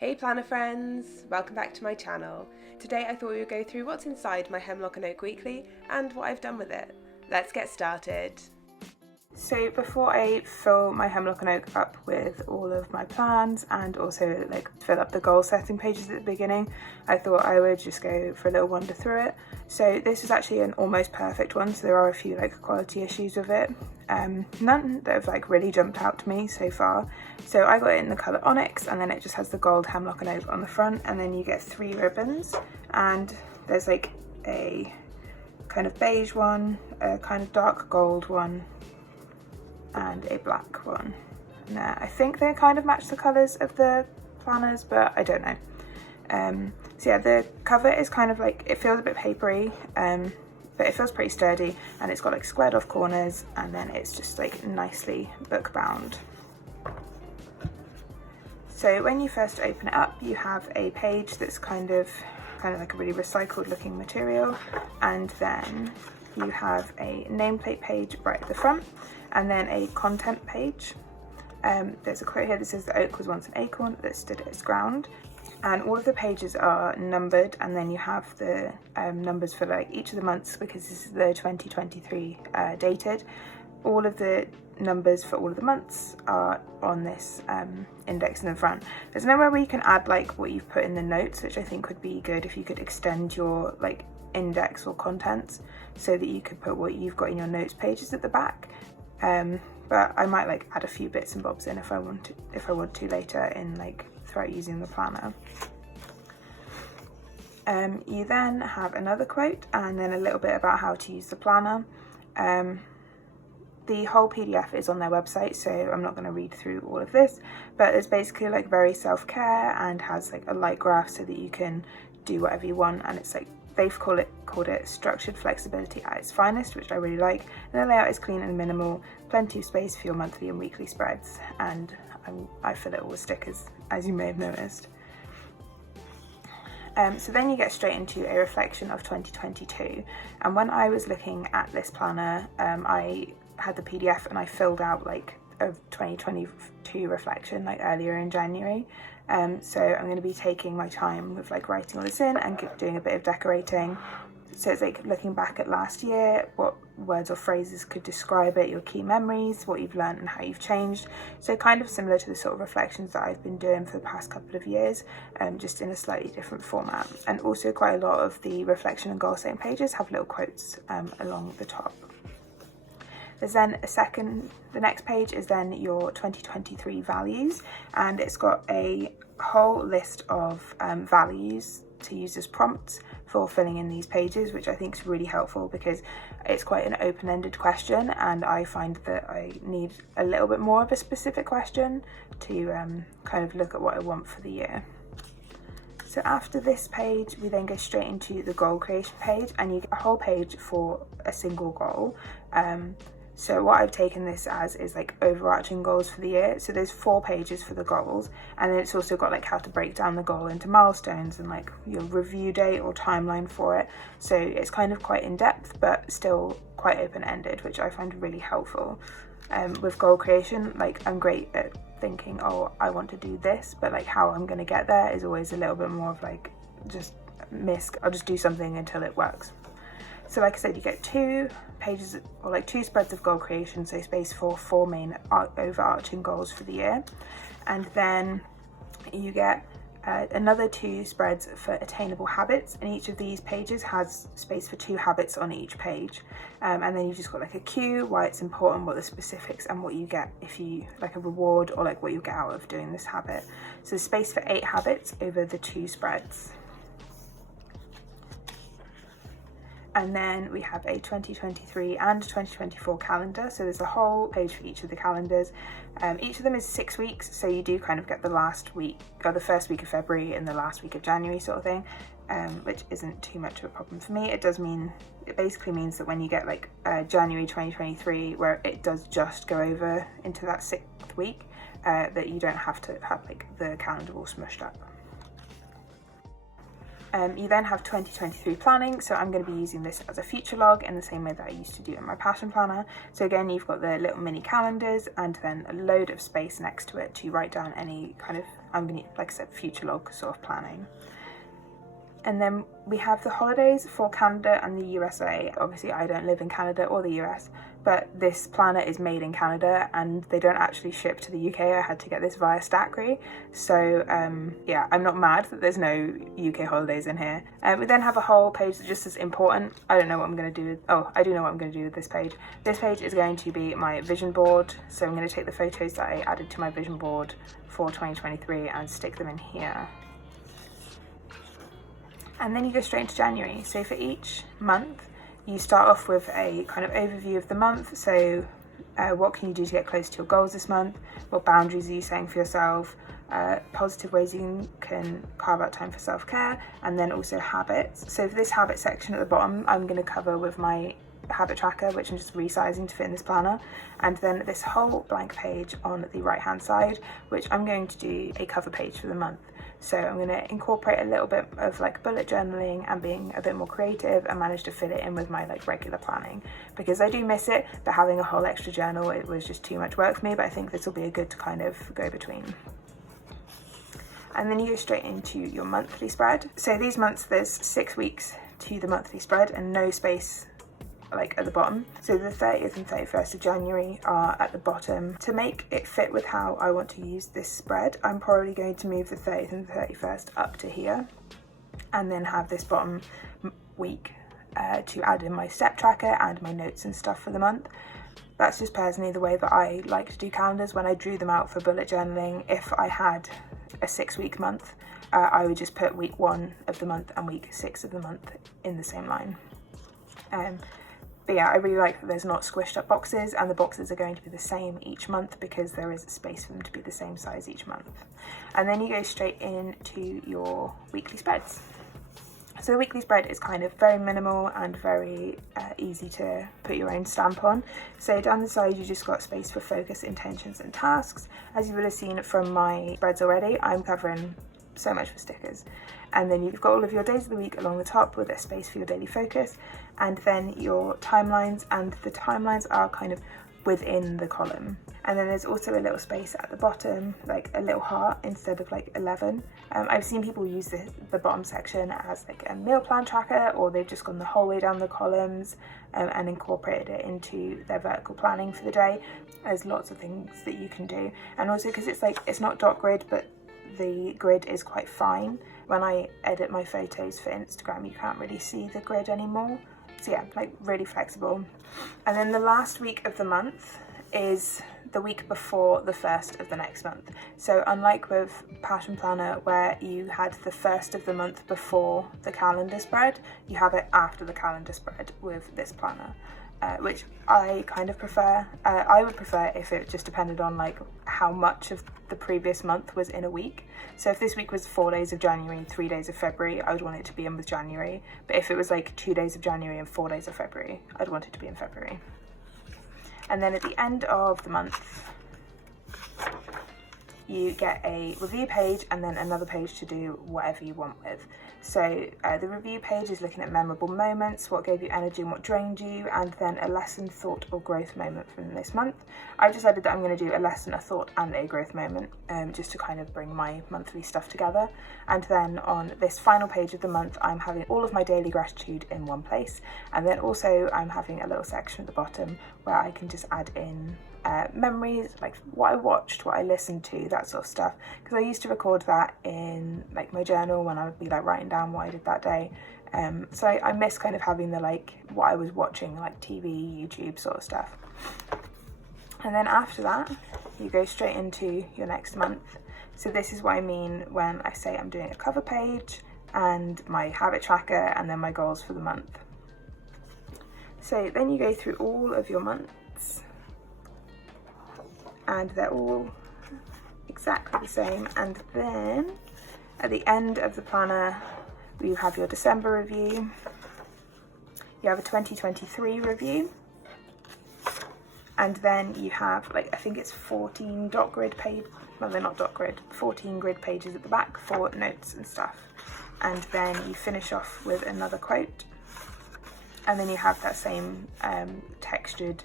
Hey planner friends, welcome back to my channel. Today I thought we would go through what's inside my Hemlock Oak weekly and what I've done with it. Let's get started. So before I fill my Hemlock Oak up with all of my plans and also fill up the goal setting pages at the beginning, I thought I would just go for a little wander through it. So this is actually an almost perfect one, so there are a few quality issues with it. None that have really jumped out to me so far. So I got it in the colour Onyx, and then it just has the gold Hemlock Oak on the front, and then you get 3 ribbons, and there's a kind of beige one, a kind of dark gold one, and a black one. Now I think they kind of match the colours of the planners, but I don't know. So yeah, the cover is kind of it feels a bit papery, but it feels pretty sturdy, and it's got squared off corners, and then it's just nicely book bound. So when you first open it up, you have a page that's kind of like a really recycled looking material, and then you have a nameplate page right at the front, and then a content page. There's a quote here that says the oak was once an acorn that stood at its ground, and all of the pages are numbered, and then you have the numbers for each of the months, because this is the 2023 dated. All of the numbers for all of the months are on this index in the front. There's nowhere where you can add what you've put in the notes, which I think would be good if you could extend your index or contents so that you could put what you've got in your notes pages at the back. But I might add a few bits and bobs in if I want to later in throughout using the planner. You then have another quote, and then a little bit about how to use the planner. The whole PDF is on their website, so I'm not going to read through all of this, but it's basically very self-care and has a light graph so that you can do whatever you want, and it's they've called it structured flexibility at its finest, which I really like. And the layout is clean and minimal, plenty of space for your monthly and weekly spreads, and I fill it all with stickers, as you may have noticed. So then you get straight into a reflection of 2022, and when I was looking at this planner, I had the PDF and I filled out a 2022 reflection earlier in January. So I'm going to be taking my time with writing all this in and doing a bit of decorating. So it's looking back at last year, what words or phrases could describe it, your key memories, what you've learned and how you've changed. So kind of similar to the sort of reflections that I've been doing for the past couple of years, just in a slightly different format. And also quite a lot of the reflection and goal setting pages have little quotes along the top. There's then the next page is then your 2023 values, and it's got a whole list of values to use as prompts for filling in these pages, which I think is really helpful because it's quite an open-ended question, and I find that I need a little bit more of a specific question to kind of look at what I want for the year. So after this page, we then go straight into the goal creation page, and you get a whole page for a single goal. So what I've taken this as is overarching goals for the year. So there's 4 pages for the goals, and then it's also got how to break down the goal into milestones and your review date or timeline for it. So it's kind of quite in depth, but still quite open-ended, which I find really helpful. With goal creation, I'm great at thinking, oh, I want to do this, but how I'm going to get there is always a little bit more of I'll just do something until it works. So like I said, you get 2 pages or 2 spreads of goal creation, so space for 4 main overarching goals for the year. And then you get another 2 spreads for attainable habits, and each of these pages has space for 2 habits on each page. And then you've just got a cue, why it's important, what the specifics, and what you get if you a reward, or what you get out of doing this habit. So there's space for 8 habits over the 2 spreads. And then we have a 2023 and 2024 calendar, so there's a whole page for each of the calendars. Each of them is 6 weeks, so you do kind of get the last week, or the first week of February and the last week of January sort of thing, which isn't too much of a problem for me. It basically means that when you get January 2023, where it does just go over into that 6th week, that you don't have to have the calendar all smushed up. You then have 2023 planning, so I'm going to be using this as a future log in the same way that I used to do in my passion planner. So again, you've got the little mini calendars and then a load of space next to it to write down any kind of I'm going to, like I said, future log sort of planning. And then we have the holidays for Canada and the USA. Obviously I don't live in Canada or the US, but this planner is made in Canada and they don't actually ship to the UK. I had to get this via Stackry. So yeah, I'm not mad that there's no UK holidays in here. We then have a whole page that just says important. I don't know what I'm going to do. Oh, I do know what I'm going to do with this page. This page is going to be my vision board. So I'm going to take the photos that I added to my vision board for 2023 and stick them in here. And then you go straight into January. So for each month, you start off with a kind of overview of the month. So what can you do to get close to your goals this month? What boundaries are you setting for yourself? Positive ways you can carve out time for self-care, and then also habits. So for this habit section at the bottom, I'm going to cover with my habit tracker, which I'm just resizing to fit in this planner, and then this whole blank page on the right hand side, which I'm going to do a cover page for the month. So I'm going to incorporate a little bit of like bullet journaling and being a bit more creative, and manage to fit it in with my like regular planning, because I do miss it, but having a whole extra journal, it was just too much work for me. But I think this will be a good to kind of go between. And then you go straight into your monthly spread. So these months there's 6 weeks to the monthly spread and no space like at the bottom. So the 30th and 31st of January are at the bottom. To make it fit with how I want to use this spread, I'm probably going to move the 30th and 31st up to here, and then have this bottom week to add in my step tracker and my notes and stuff for the month. That's just personally the way that I like to do calendars. When I drew them out for bullet journaling, if I had a 6-week month, I would just put week 1 of the month and week 6 of the month in the same line. But yeah, I really like that there's not squished up boxes, and the boxes are going to be the same each month because there is space for them to be the same size each month. And then you go straight into your weekly spreads. So the weekly spread is kind of very minimal and very easy to put your own stamp on. So down the side you just got space for focus, intentions and tasks. As you would have seen from my spreads already, I'm covering so much for stickers. And then you've got all of your days of the week along the top with a space for your daily focus, and then your timelines, and the timelines are kind of within the column. And then there's also a little space at the bottom, like a little heart instead of like 11. I've seen people use the bottom section as like a meal plan tracker, or they've just gone the whole way down the columns and incorporated it into their vertical planning for the day. There's lots of things that you can do, and also because it's not dot grid, but the grid is quite fine. When I edit my photos for Instagram, you can't really see the grid anymore. So yeah, like really flexible. And then the last week of the month is the week before the first of the next month. So unlike with Passion Planner, where you had the first of the month before the calendar spread, you have it after the calendar spread with this planner. Which I kind of prefer. I would prefer if it just depended on like how much of the previous month was in a week. So if this week was 4 days of January, 3 days of February, I would want it to be in with January. But if it was like 2 days of January and 4 days of February, I'd want it to be in February. And then at the end of the month, you get a review page and then another page to do whatever you want with. So the review page is looking at memorable moments, what gave you energy and what drained you, and then a lesson, thought or growth moment from this month. I decided that I'm going to do a lesson, a thought and a growth moment, just to kind of bring my monthly stuff together. And then on this final page of the month, I'm having all of my daily gratitude in one place, and then also I'm having a little section at the bottom where I can just add in memories, like what I watched, what I listened to, that sort of stuff, because I used to record that in like my journal when I would be like writing down what I did that day. So I miss kind of having the like what I was watching, like TV, YouTube sort of stuff. And then after that you go straight into your next month. So this is what I mean when I say I'm doing a cover page and my habit tracker and then my goals for the month. So then you go through all of your months and they're all exactly the same, and then at the end of the planner you have your December review, you have a 2023 review, and then you have like I think it's 14 dot grid page, well they're not dot grid, 14 grid pages at the back for notes and stuff, and then you finish off with another quote, and then you have that same textured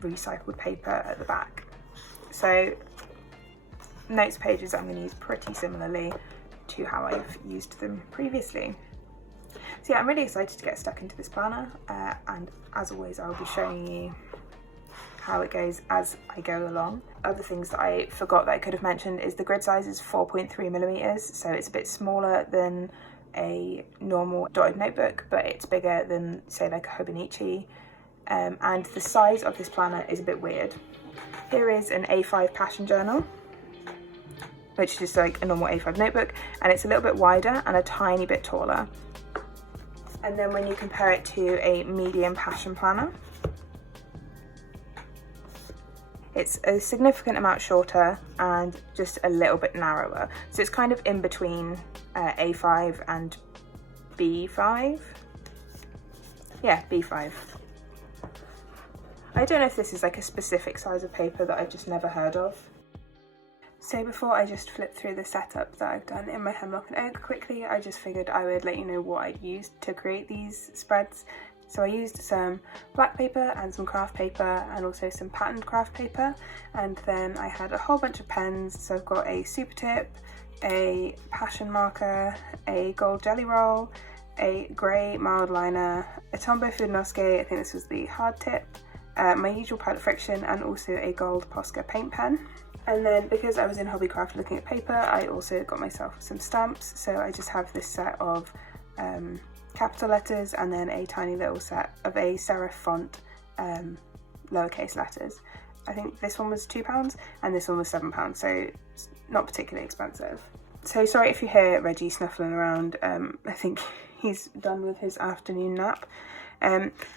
recycled paper at the back. So notes pages I'm going to use pretty similarly to how I've used them previously. So yeah, I'm really excited to get stuck into this planner, and as always I'll be showing you how it goes as I go along. Other things that I forgot that I could have mentioned is the grid size is 4.3mm, so it's a bit smaller than a normal dotted notebook, but it's bigger than, say, like a Hobonichi, and the size of this planner is a bit weird. Here is an A5 passion journal, which is just like a normal A5 notebook, and it's a little bit wider and a tiny bit taller. And then when you compare it to a medium passion planner, it's a significant amount shorter and just a little bit narrower. So it's kind of in between A5 and B5. Yeah, B5. I don't know if this is like a specific size of paper that I've just never heard of. So before I just flip through the setup that I've done in my Hemlock Oak quickly, I just figured I would let you know what I'd used to create these spreads. So I used some black paper and some craft paper and also some patterned craft paper, and then I had a whole bunch of pens. So I've got a super tip, a passion marker, a gold jelly roll, a grey mild liner, a Tombow Fudenosuke, I think this was the hard tip, my usual palette friction, and also a gold Posca paint pen. And then because I was in Hobbycraft looking at paper, I also got myself some stamps. So I just have this set of capital letters and then a tiny little set of a serif font lowercase letters. I think this one was £2 and this one was £7, so it's not particularly expensive. So sorry if you hear Reggie snuffling around, I think he's done with his afternoon nap.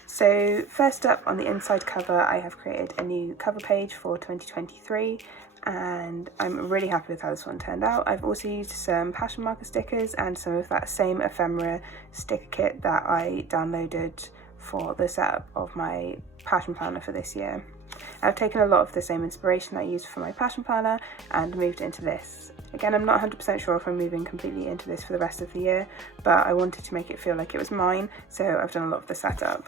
So first up, on the inside cover, I have created a new cover page for 2023. And I'm really happy with how this one turned out. I've also used some passion marker stickers and some of that same ephemera sticker kit that I downloaded for the setup of my passion planner for this year. I've taken a lot of the same inspiration that I used for my passion planner and moved into this. Again, I'm not 100% sure if I'm moving completely into this for the rest of the year, but I wanted to make it feel like it was mine, so I've done a lot of the setup.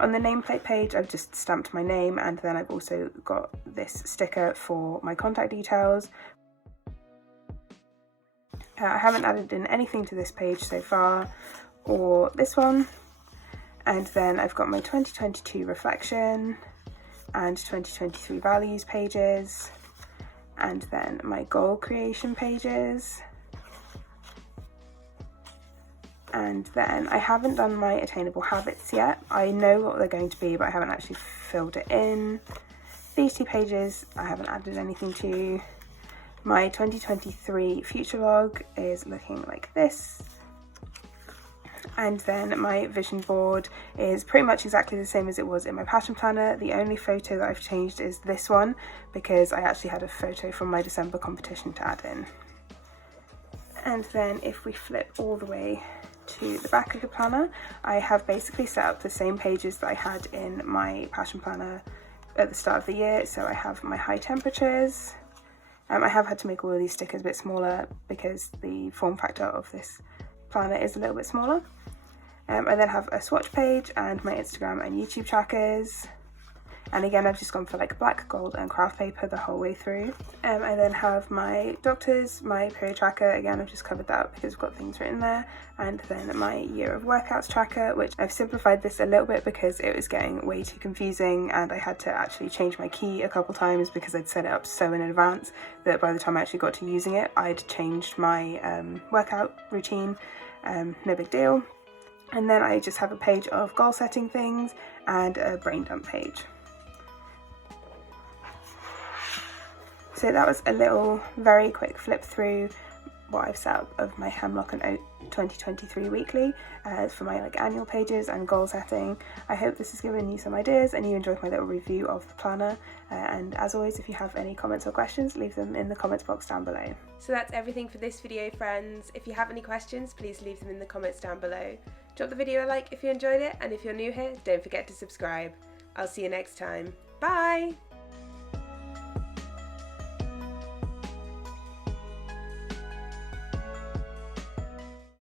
On the nameplate page, I've just stamped my name, and then I've also got this sticker for my contact details. I haven't added in anything to this page so far, or this one. And then I've got my 2022 reflection and 2023 values pages, and then my goal creation pages. And then I haven't done my attainable habits yet. I know what they're going to be, but I haven't actually filled it in. These two pages I haven't added anything to. My 2023 future log is looking like this. And then my vision board is pretty much exactly the same as it was in my passion planner. The only photo that I've changed is this one, because I actually had a photo from my December competition to add in. And then if we flip all the way to the back of the planner, I have basically set up the same pages that I had in my passion planner at the start of the year. So I have my high temperatures. I have had to make all of these stickers a bit smaller because the form factor of this planner is a little bit smaller. I then have a swatch page and my Instagram and YouTube trackers. And again, I've just gone for like black, gold and craft paper the whole way through. I then have my doctors, my period tracker. Again, I've just covered that up because I've got things written there. And then my year of workouts tracker, which I've simplified this a little bit because it was getting way too confusing and I had to actually change my key a couple times because I'd set it up so in advance that by the time I actually got to using it, I'd changed my workout routine. No big deal. And then I just have a page of goal setting things and a brain dump page. So that was a little very quick flip through what I've set up of my Hemlock Oak 2023 weekly for my annual pages and goal setting. I hope this has given you some ideas and you enjoyed my little review of the planner. And as always, if you have any comments or questions, leave them in the comments box down below. So that's everything for this video, friends. If you have any questions, please leave them in the comments down below. Drop the video a like if you enjoyed it, and if you're new here, don't forget to subscribe. I'll see you next time. Bye!